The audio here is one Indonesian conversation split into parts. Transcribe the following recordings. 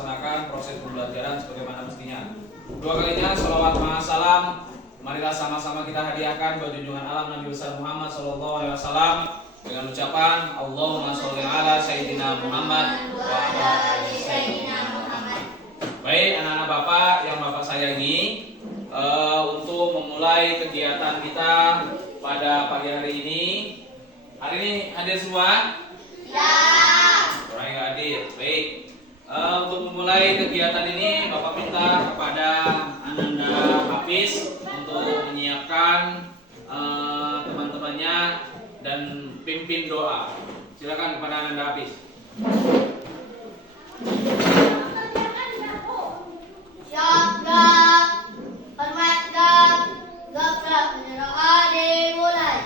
laksanakan proses pembelajaran sebagaimana mestinya. Dua kalinya sholawat ma'a salam. Marilah sama-sama kita hadiahkan buat junjungan alam Nabi besar Muhammad SAW dengan ucapan Allahumma sholli ala Sayyidina Muhammad wa ala ali Sayyidina Muhammad. Baik anak-anak Bapak yang Bapak sayangi, untuk memulai kegiatan kita pada pagi hari ini hadir semua? Ya. Orang yang hadir. Baik. Untuk memulai kegiatan ini Bapak minta kepada Ananda Hafiz untuk menyiapkan teman-temannya dan pimpin doa. Silakan kepada Ananda Hafiz. Siap, gak? Hormat, gak? Gak, menyerah dimulai.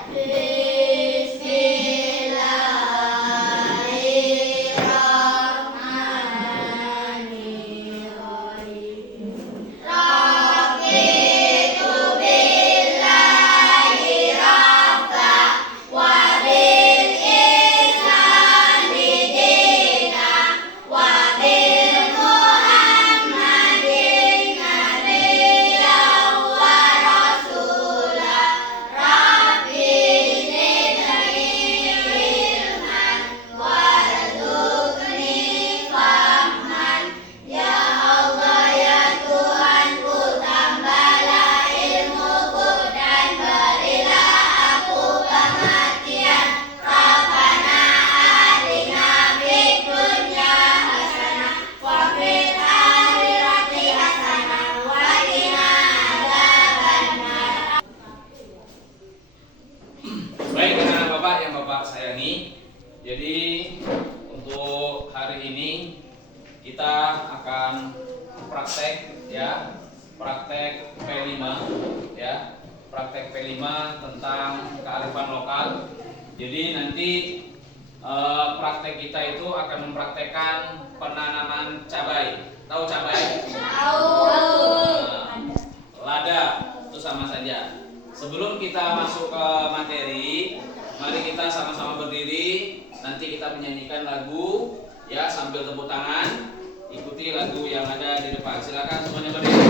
Jadi untuk hari ini kita akan praktek ya, praktek P5 ya, praktek P5 tentang kearifan lokal. Jadi nanti praktek kita itu akan mempraktekkan penanaman cabai. Tahu cabai? Tahu. Lada itu sama saja. Sebelum kita masuk ke materi, mari kita sama-sama berdiri. Nanti kita menyanyikan lagu ya sambil tepuk tangan. Ikuti lagu yang ada di depan. Silakan semuanya berdiri.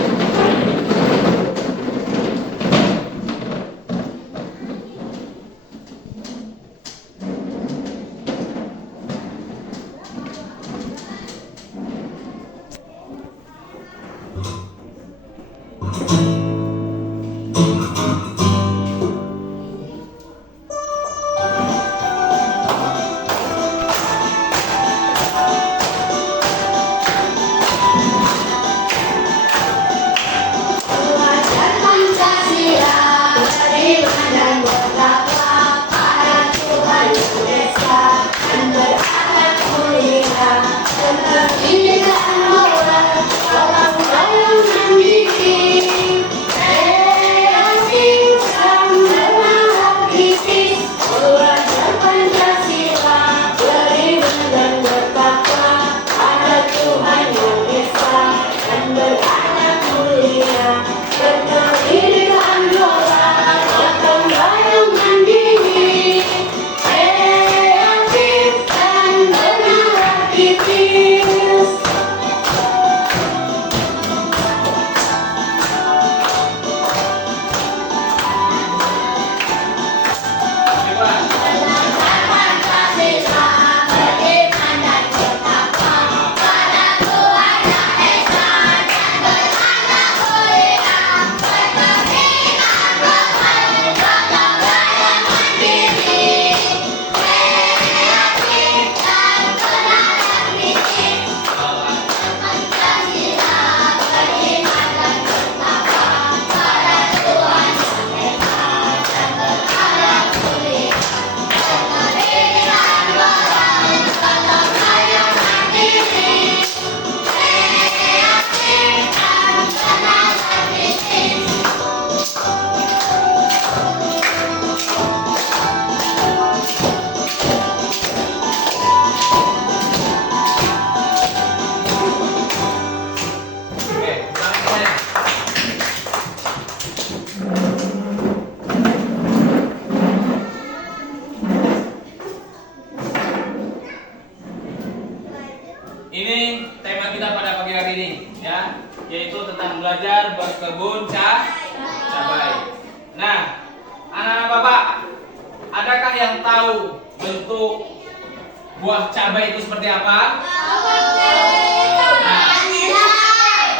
buah cabai itu seperti apa?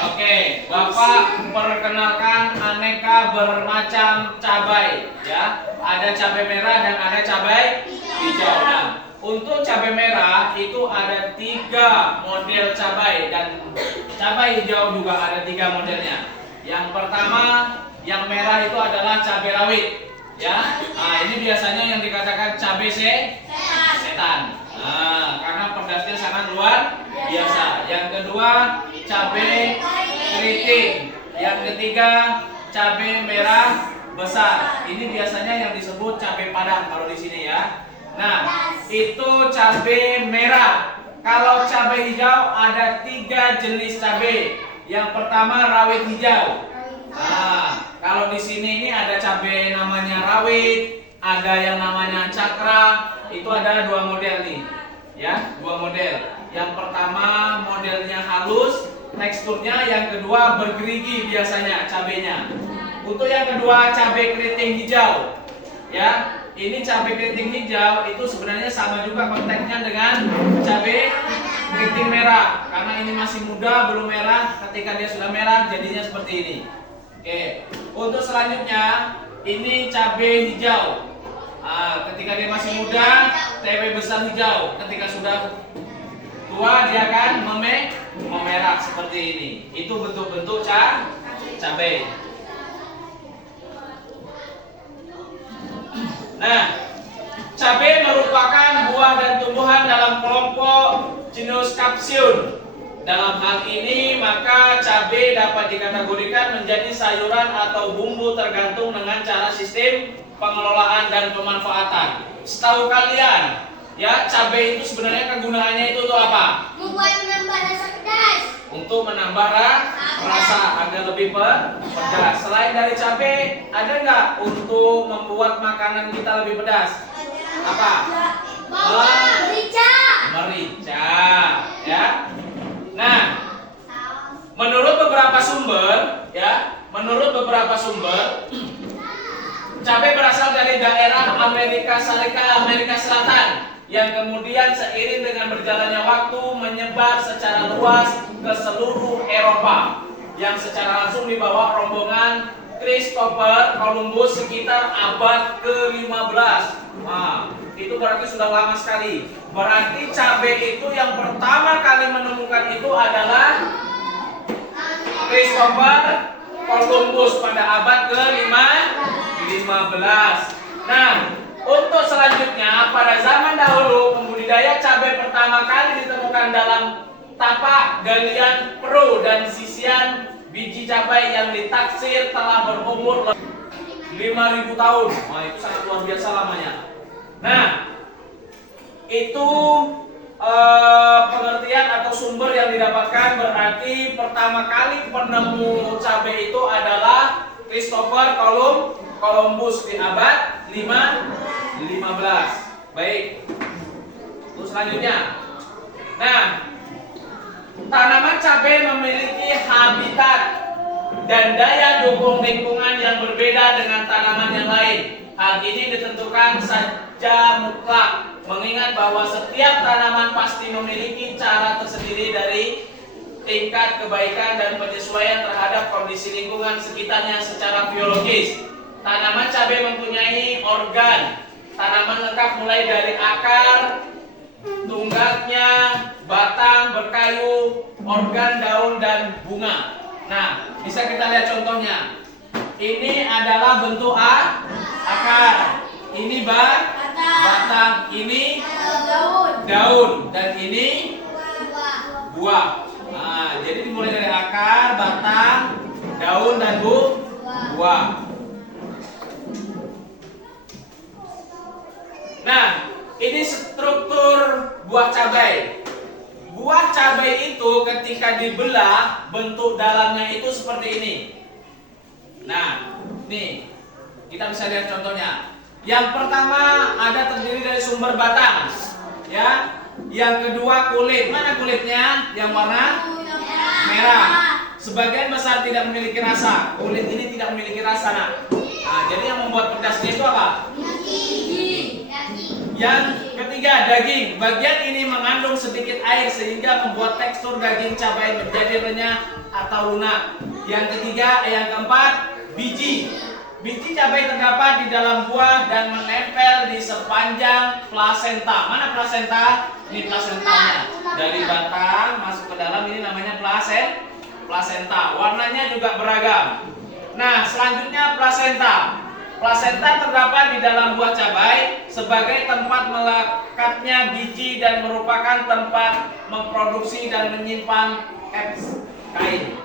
Oke, Bapak perkenalkan aneka bermacam cabai ya. Ada cabai merah dan ada cabai hijau. Nah, untuk cabai merah itu ada 3 model cabai dan cabai hijau juga ada 3 modelnya. Yang pertama, yang merah itu adalah cabai rawit ya. Nah, ini biasanya yang dikatakan cabai setan. Nah, karena pedasnya sangat luar biasa. Yang kedua, cabai keriting. Yang ketiga, cabai merah besar. Ini biasanya yang disebut cabai padang kalau di sini ya. Nah, itu cabai merah. Kalau cabai hijau ada 3 jenis cabai. Yang pertama rawit hijau. Nah, kalau di sini ini ada cabai namanya rawit, ada yang namanya cakra. Itu ada 2 model nih. Ya, 2 model. Yang pertama modelnya halus, teksturnya, yang kedua bergerigi biasanya cabenya. Untuk yang kedua cabai keriting hijau. Ya, ini cabai keriting hijau itu sebenarnya sama juga konteksnya dengan cabai keriting merah. Karena ini masih muda, belum merah. Ketika dia sudah merah jadinya seperti ini. Oke. Untuk selanjutnya ini cabai hijau. Ketika dia masih muda, cabai besar hijau. Ketika sudah tua dia akan memerah seperti ini. Itu bentuk-bentuk cabai. Nah, cabai merupakan buah dan tumbuhan dalam kelompok genus Capsiun. Dalam hal ini maka cabai dapat dikategorikan menjadi sayuran atau bumbu tergantung dengan cara sistem pengelolaan dan pemanfaatan. Setahu kalian, ya, cabai itu sebenarnya kegunaannya itu untuk apa? Menambah rasa pedas. Untuk menambah rasa agar lebih pedas. Selain dari cabai, ada nggak untuk membuat makanan kita lebih pedas? Apa? Bawang, Merica, ya. Nah, menurut beberapa sumber, cabai berasal dari daerah Amerika Selatan yang kemudian seiring dengan berjalannya waktu menyebar secara luas ke seluruh Eropa yang secara langsung dibawa rombongan Christopher Columbus sekitar abad ke-15. Nah, itu berarti sudah lama sekali. Berarti cabai itu yang pertama kali menemukan itu adalah Christopher Columbus pada abad ke-15. Nah, untuk selanjutnya pada zaman dahulu pembudidaya cabai pertama kali ditemukan dalam tapak galian Peru dan sisian biji cabai yang ditaksir telah berumur 5.000 tahun. Wah, itu sangat luar biasa lamanya. Nah, itu pengertian atau sumber yang didapatkan berarti pertama kali penemu cabai itu adalah Christopher Columbus di abad 15. Baik. Terus selanjutnya. Nah, tanaman cabai memiliki habitat dan daya dukung lingkungan yang berbeda dengan tanaman yang lain. Hal ini ditentukan saja mutlak, mengingat bahwa setiap tanaman pasti memiliki cara tersendiri dari tingkat kebaikan dan penyesuaian terhadap kondisi lingkungan sekitarnya secara biologis. Tanaman cabai mempunyai organ tanaman lengkap mulai dari akar, tunggaknya, batang, berkayu, organ daun dan bunga. Nah, bisa kita lihat contohnya. Ini adalah bentuk akar. Ini batang, ini daun dan ini buah. Nah, jadi dimulai dari akar, batang, daun dan buah. Nah, ini struktur buah cabai. Buah cabai itu ketika dibelah, bentuk dalamnya itu seperti ini. Nah, nih kita bisa lihat contohnya. Yang pertama ada terdiri dari sumber batang, ya. Yang kedua kulit. Mana kulitnya? Yang warna merah. Sebagian besar tidak memiliki rasa. Kulit ini tidak memiliki rasa. Nah, jadi yang membuat pedasnya itu apa? Yang ketiga, daging. Bagian ini mengandung sedikit air sehingga membuat tekstur daging cabai menjadi renyah atau lunak. Yang ketiga, yang keempat, biji. Biji cabai terdapat di dalam buah dan menempel di sepanjang plasenta. Mana plasenta? Ini plasentanya. Dari batang masuk ke dalam, ini namanya plasenta. Warnanya juga beragam. Nah, selanjutnya plasenta. Plasenta terdapat di dalam buah cabai sebagai tempat melekatnya biji dan merupakan tempat memproduksi dan menyimpan kain.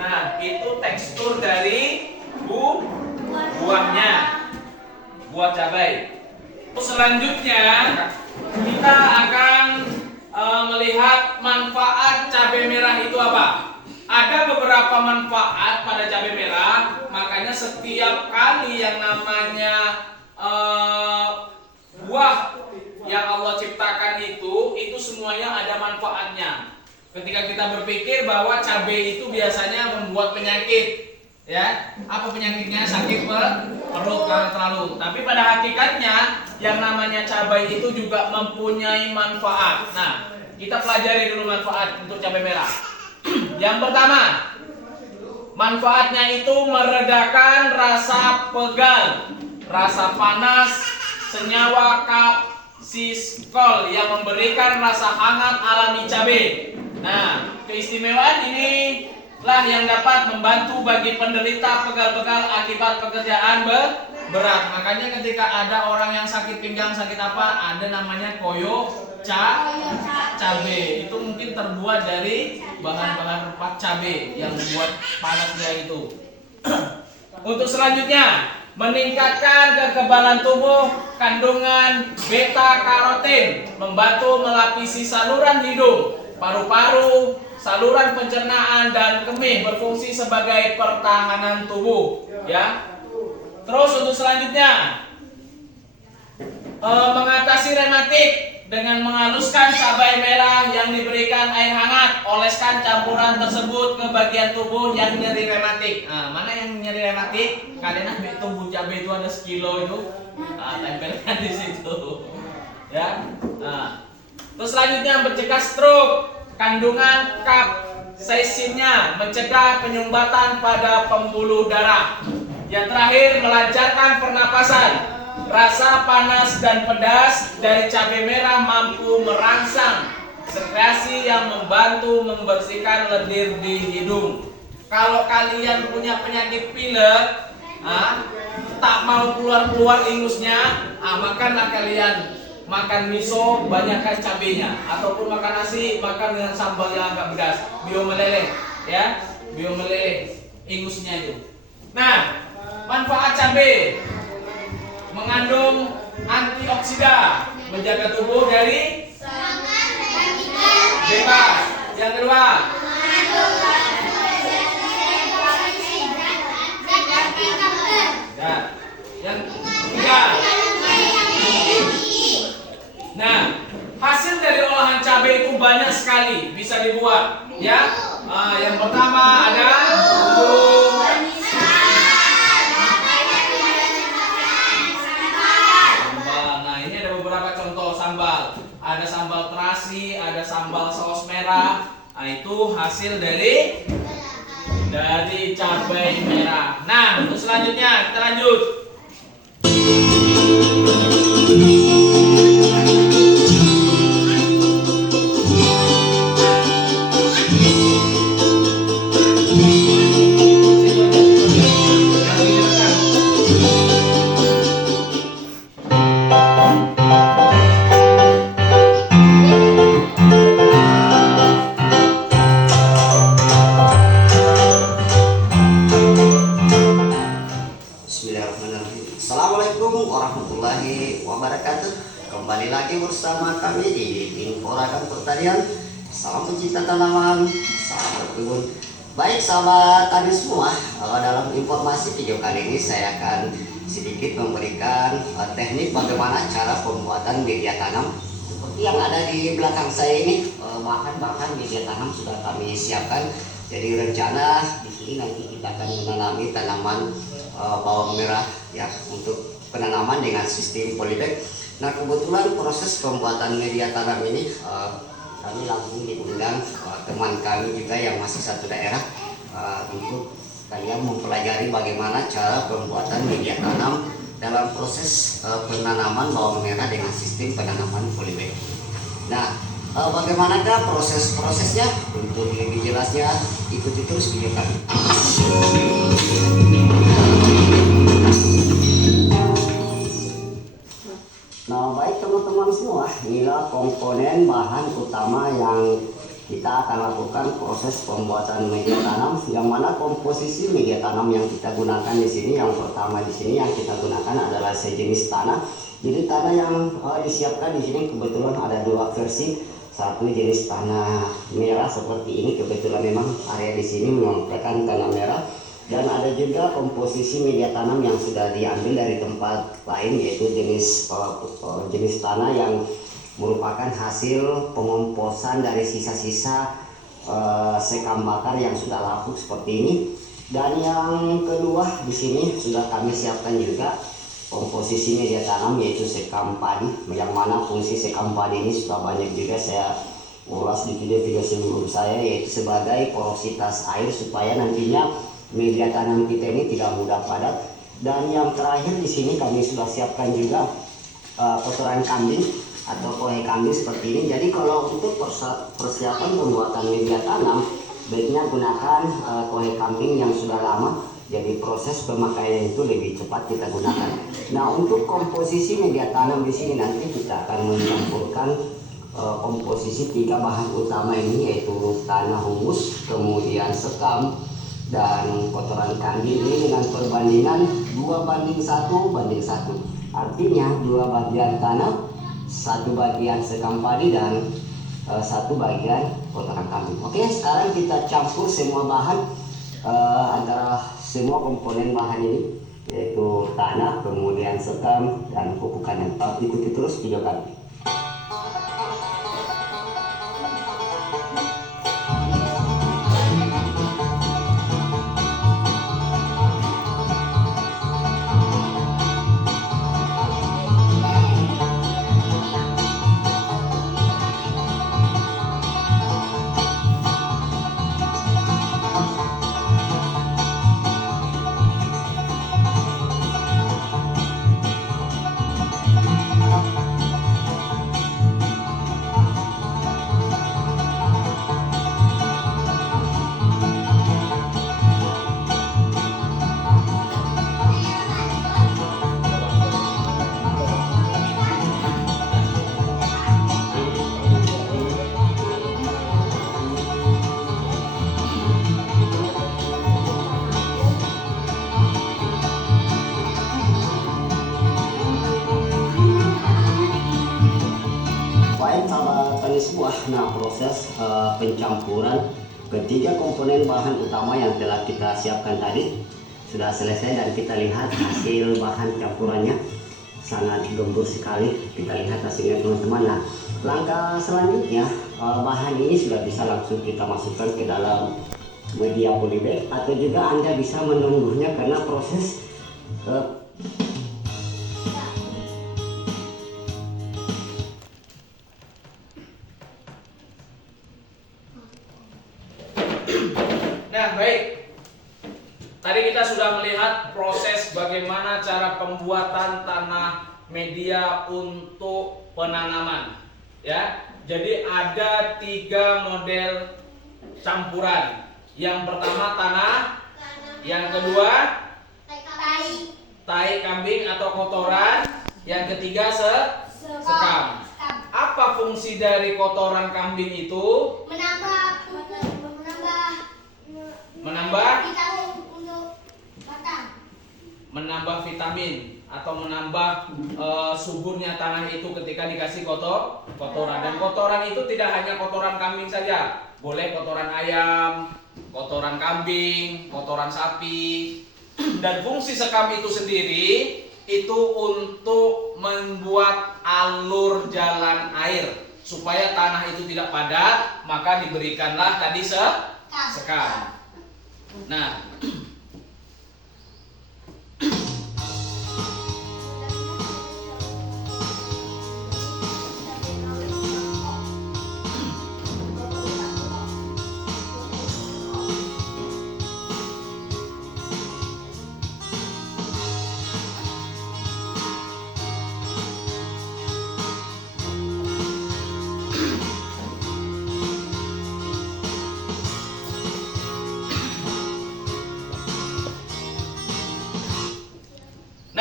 Nah, itu tekstur dari buahnya, buah cabai. Selanjutnya kita akan melihat manfaat cabai merah itu apa. Ada beberapa manfaat pada cabai merah, makanya setiap kali yang namanya buah yang Allah ciptakan itu semuanya ada manfaatnya. Ketika kita berpikir bahwa cabai itu biasanya membuat penyakit, ya, apa penyakitnya? Sakit perut karena terlalu. Tapi pada hakikatnya yang namanya cabai itu juga mempunyai manfaat. Nah, kita pelajari dulu manfaat untuk cabai merah. Yang pertama, manfaatnya itu meredakan rasa pegal, rasa panas, senyawa kapsiskol yang memberikan rasa hangat alami cabai. Nah, keistimewaan ini lah yang dapat membantu bagi penderita pegal-pegal akibat pekerjaan berat. Makanya ketika ada orang yang sakit pinggang, sakit apa, ada namanya koyo cabai. Itu mungkin terbuat dari bahan-bahan rempah cabai yang membuat panasnya itu. Untuk selanjutnya, meningkatkan kekebalan tubuh, kandungan beta karotin, membantu melapisi saluran hidung, paru-paru, saluran pencernaan dan kemih, berfungsi sebagai pertahanan tubuh, ya. Terus untuk selanjutnya, mengatasi rematik dengan menghaluskan cabai merah yang diberikan air hangat. Oleskan campuran tersebut ke bagian tubuh yang nyeri rematik. Nah, mana yang nyeri rematik? Kalian ambil tubuh cabai itu ada sekilo itu, tempelkan di situ, ya. Nah, terus selanjutnya mencegah stroke. Kandungan kapsaisinnya mencegah penyumbatan pada pembuluh darah. Yang terakhir, melancarkan pernapasan. Rasa panas dan pedas dari cabai merah mampu merangsang sekresi yang membantu membersihkan lendir di hidung. Kalau kalian punya penyakit pilek, tak mau keluar-keluar ingusnya, makanlah kalian. Makan miso banyakkan cabenya, ataupun makan nasi makan dengan sambal yang agak pedas, bio meleleh, ya, bio meleleh ingusnya itu. Nah, manfaat cabai mengandung antioksida, menjaga tubuh dari bebas. Yang kedua, yang ketiga. Nah, hasil dari olahan cabai itu banyak sekali bisa dibuat, ya. Yang pertama ada sambal. Nah, ini ada beberapa contoh sambal. Ada sambal terasi, ada sambal saus merah. Nah, itu hasil dari cabai merah. Nah, untuk selanjutnya kita lanjut. Assalamualaikum warahmatullahi wabarakatuh. Kembali lagi bersama kami di Info Ragam Pertanian. Salam pencinta tanaman, salam berkebun. Baik sahabat tani semua, dalam informasi video kali ini saya akan sedikit memberikan teknik bagaimana cara pembuatan media tanam. Seperti yang ada di belakang saya ini, bahan-bahan media tanam sudah kami siapkan. Jadi rencana di sini nanti kita akan menanami tanaman bawang merah ya untuk penanaman dengan sistem polybag. Nah kebetulan proses pembuatan media tanam ini kami langsung diundang teman kami juga yang masih satu daerah untuk kalian mempelajari bagaimana cara pembuatan media tanam dalam proses penanaman bawang merah dengan sistem penanaman polybag. Nah bagaimanakah prosesnya? Untuk lebih jelasnya ikuti terus video kami. Nah baik teman-teman semua, inilah komponen bahan utama yang kita akan lakukan proses pembuatan media tanam, yang mana komposisi media tanam yang kita gunakan di sini, yang pertama di sini yang kita gunakan adalah sejenis tanah. Jadi tanah yang disiapkan di sini kebetulan ada dua versi. Satu jenis tanah merah seperti ini, kebetulan memang area di sini menggunakan tanah merah. Dan ada juga komposisi media tanam yang sudah diambil dari tempat lain, yaitu jenis tanah yang merupakan hasil pengomposan dari sisa-sisa sekam bakar yang sudah lapuk seperti ini. Dan yang kedua di sini sudah kami siapkan juga komposisi media tanam, yaitu sekam padi, yang mana fungsi sekam padi ini sudah banyak juga saya ulas di video-video sebelum saya, yaitu sebagai porositas air supaya nantinya media tanam kita ini tidak mudah padat. Dan yang terakhir di sini kami sudah siapkan juga kotoran kambing atau kohe kambing seperti ini. Jadi kalau untuk persiapan pembuatan media tanam, baiknya gunakan kohe kambing yang sudah lama, jadi proses pemakaian itu lebih cepat kita gunakan. Nah untuk komposisi media tanam di sini nanti kita akan mencampurkan komposisi 3 bahan utama ini, yaitu tanah humus, kemudian sekam, dan kotoran kambing ini dengan perbandingan 2:1:1. Artinya 2 bagian tanah, 1 bagian sekam padi, dan 1 bagian kotoran kambing. Oke, sekarang kita campur semua bahan antara semua komponen bahan ini, yaitu tanah, kemudian sekam, dan pupuk kandang. Ikuti terus video kami. Nah proses pencampuran ketiga komponen bahan utama yang telah kita siapkan tadi sudah selesai, dan kita lihat hasil bahan campurannya sangat gembur sekali. Kita lihat hasilnya teman-teman. Nah langkah selanjutnya bahan ini sudah bisa langsung kita masukkan ke dalam media polybag, atau juga Anda bisa menunggunya karena proses Nah baik, tadi kita sudah melihat proses bagaimana cara pembuatan tanah media untuk penanaman, ya. Jadi ada 3 model campuran. Yang pertama tanah, yang kedua tai kambing atau kotoran, yang ketiga sekam. Apa fungsi dari kotoran kambing itu? Menambah vitamin atau menambah suburnya tanah itu ketika dikasih kotoran. Dan kotoran itu tidak hanya kotoran kambing saja, boleh kotoran ayam, kotoran kambing, kotoran sapi. Dan fungsi sekam itu sendiri itu untuk membuat alur jalan air supaya tanah itu tidak padat, maka diberikanlah tadi sekam. Nah,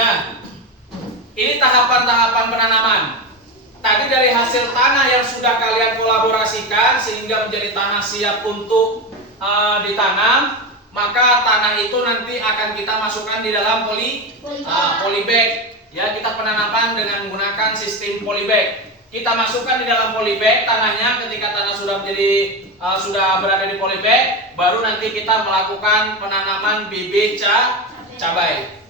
Nah, ini tahapan-tahapan penanaman. Tadi dari hasil tanah yang sudah kalian kolaborasikan sehingga menjadi tanah siap untuk ditanam, maka tanah itu nanti akan kita masukkan di dalam polybag. Ya, kita penanaman dengan menggunakan sistem polybag. Kita masukkan di dalam polybag tanahnya. Ketika tanah sudah sudah berada di polybag, baru nanti kita melakukan penanaman bibit cabai.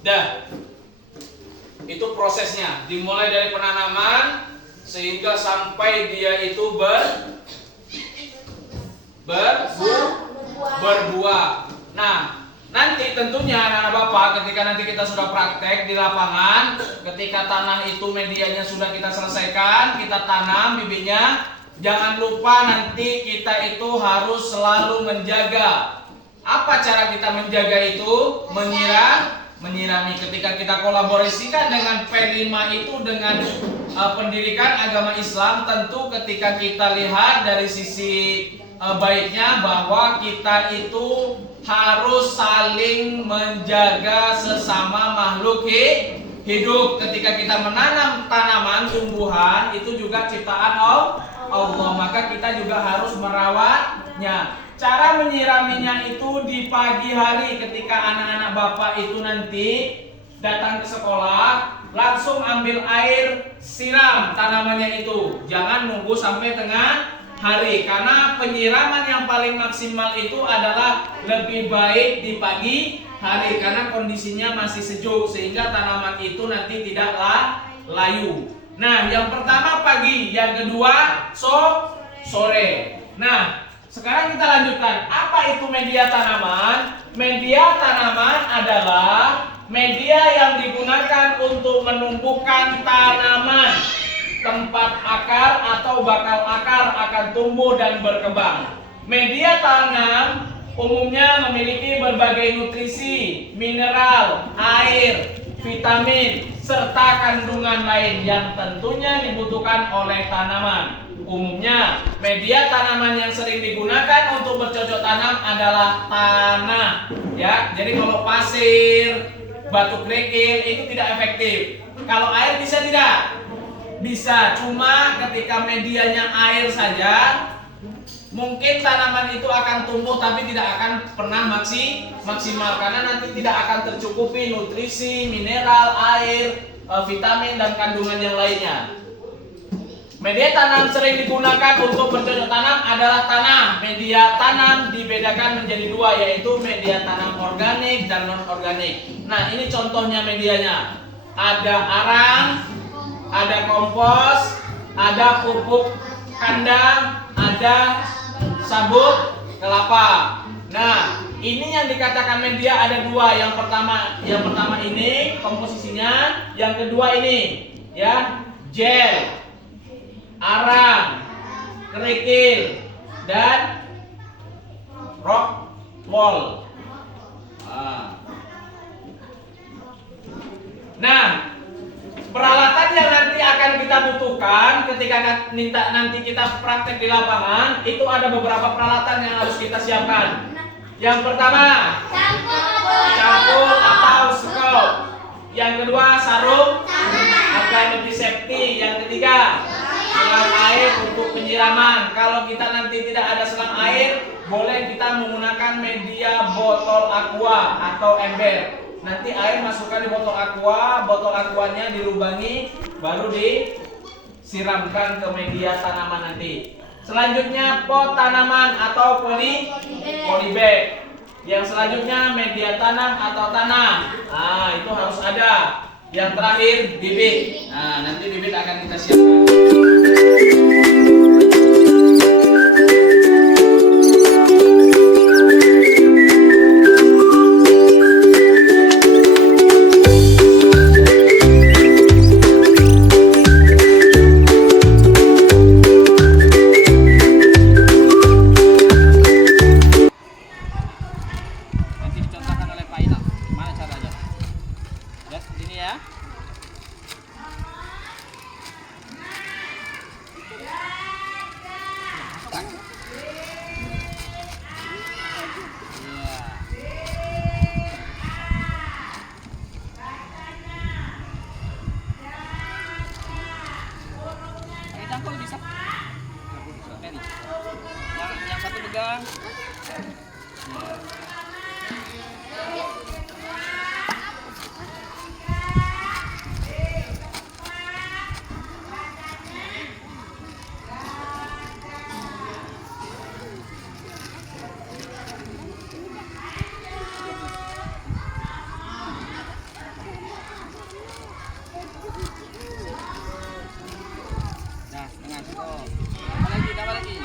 Dah, itu prosesnya dimulai dari penanaman sehingga sampai dia itu berbuah. Nah, nanti tentunya anak-anak bapak ketika nanti kita sudah praktek di lapangan, ketika tanah itu medianya sudah kita selesaikan, kita tanam bibitnya, jangan lupa nanti kita itu harus selalu menjaga. Apa cara kita menjaga itu? Menyirami. Ketika kita kolaborasikan dengan P5 itu dengan pendidikan agama Islam, tentu ketika kita lihat dari sisi baiknya bahwa kita itu harus saling menjaga sesama makhluk hidup. Ketika kita menanam tanaman tumbuhan itu juga ciptaan Allah, maka kita juga harus merawatnya. Cara menyiraminya itu di pagi hari ketika anak-anak bapak itu nanti datang ke sekolah, langsung ambil air siram tanamannya itu. Jangan nunggu sampai tengah hari, karena penyiraman yang paling maksimal itu adalah lebih baik di pagi hari karena kondisinya masih sejuk sehingga tanaman itu nanti tidak layu. Nah, yang pertama pagi, yang kedua sore. Nah, sekarang kita lanjutkan. Apa itu media tanaman? Media tanaman adalah media yang digunakan untuk menumbuhkan tanaman. Tempat akar atau bakal akar akan tumbuh dan berkembang. Media tanam umumnya memiliki berbagai nutrisi, mineral, air, vitamin, serta kandungan lain yang tentunya dibutuhkan oleh tanaman. Umumnya, media tanaman yang sering digunakan untuk bercocok tanam adalah tanah. Ya, jadi kalau pasir, batu kerikil itu tidak efektif. Kalau air bisa tidak? Bisa, cuma ketika medianya air saja, mungkin tanaman itu akan tumbuh tapi tidak akan pernah maksimal karena nanti tidak akan tercukupi nutrisi, mineral, air, vitamin dan kandungan yang lainnya. Media tanam sering digunakan untuk bercocok tanam adalah tanah. Media tanam dibedakan menjadi dua, yaitu media tanam organik dan non-organik. Nah, ini contohnya medianya. Ada arang, ada kompos, ada pupuk kandang, ada sabut kelapa. Nah, ini yang dikatakan media ada dua. Yang pertama ini komposisinya, yang kedua ini ya, gel, arang, kerikil, dan wall. Nah, peralatan yang nanti akan kita butuhkan ketika nanti kita praktek di lapangan, itu ada beberapa peralatan yang harus kita siapkan. Yang pertama, cangkul atau scope. Yang kedua, sarung agar lebih safety. Yang ketiga, selang air untuk penyiraman. Kalau kita nanti tidak ada selang air, boleh kita menggunakan media botol aqua atau ember. Nanti air masukkan di botol aquanya dilubangi, baru disiramkan ke media tanaman nanti. Selanjutnya pot tanaman atau polybag. Yang selanjutnya media tanam atau tanam. Nah, itu harus ada. Yang terakhir bibit. Nah, nanti bibit akan kita siapkan. Cangkul bisa. Yang satu pegang. Tambah lagi. Tambah lagi.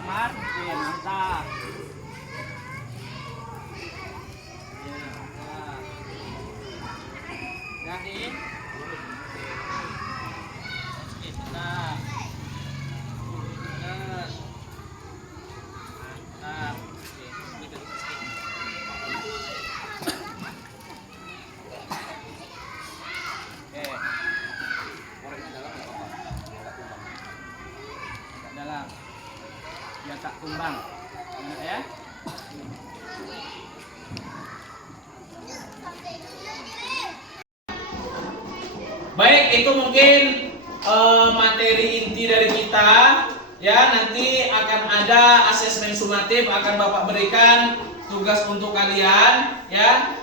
Sangat. Oke, mantap. Ya, nih. Oke, bentar. Benar. Mantap. Oke, gitu sedikit. Oke. Koreknya dalam enggak apa-apa. Agak dalam. Biar tak tumbang. Enak ya? Baik, itu mungkin materi inti dari kita. Ya, nanti akan ada asesmen sumatif, akan Bapak berikan tugas untuk kalian. Ya,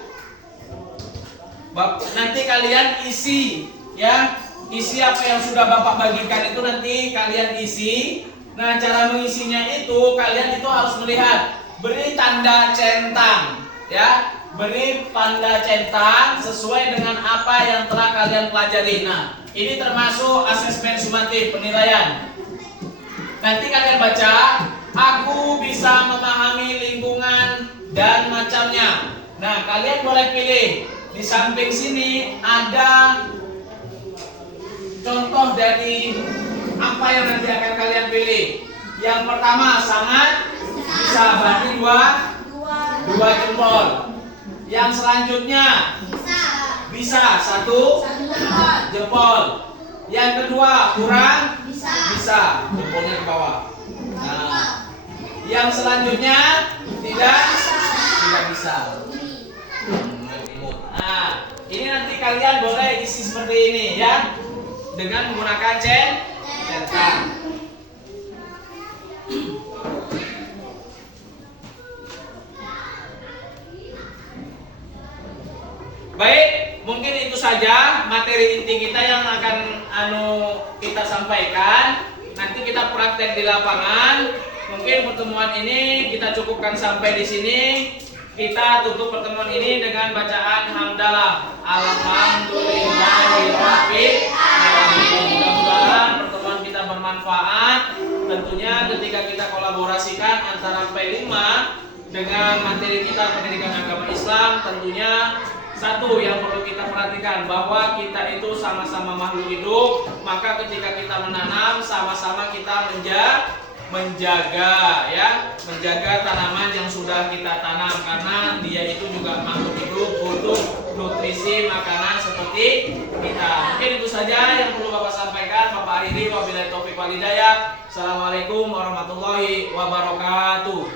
nanti kalian isi, ya, isi apa yang sudah Bapak bagikan itu nanti kalian isi. Nah, cara mengisinya itu kalian itu harus melihat, beri tanda centang, ya. Beri tanda centang sesuai dengan apa yang telah kalian pelajari. Nah, ini termasuk asesmen sumatif penilaian. Nanti kalian baca, aku bisa memahami lingkungan dan macamnya. Nah, kalian boleh pilih. Di samping sini ada contoh dari apa yang nanti akan kalian pilih. Yang pertama, sangat bisa, berarti dua jempol. Yang selanjutnya bisa satu jempol. Yang kedua kurang bisa, jempolnya ke bawah. Nah, yang selanjutnya tidak bisa. Nah, ini nanti kalian boleh isi seperti ini ya, dengan menggunakan centang. Baik, mungkin itu saja materi inti kita yang akan kita sampaikan. Nanti kita praktek di lapangan. Mungkin pertemuan ini kita cukupkan sampai di sini. Kita tutup pertemuan ini dengan bacaan hamdalah. Alhamdulillahirabbil alamin. Mudah-mudahan pertemuan kita bermanfaat. Tentunya ketika kita kolaborasikan antara P5 dengan materi kita pendidikan agama Islam, tentunya satu yang perlu kita perhatikan, bahwa kita itu sama-sama makhluk hidup. Maka ketika kita menanam, sama-sama kita menjaga tanaman yang sudah kita tanam, karena dia itu juga makhluk hidup, butuh nutrisi makanan seperti kita. Mungkin itu saja yang perlu Bapak sampaikan. Bapak akhiri, wabillahi taufiq wal hidayah. Assalamualaikum warahmatullahi wabarakatuh.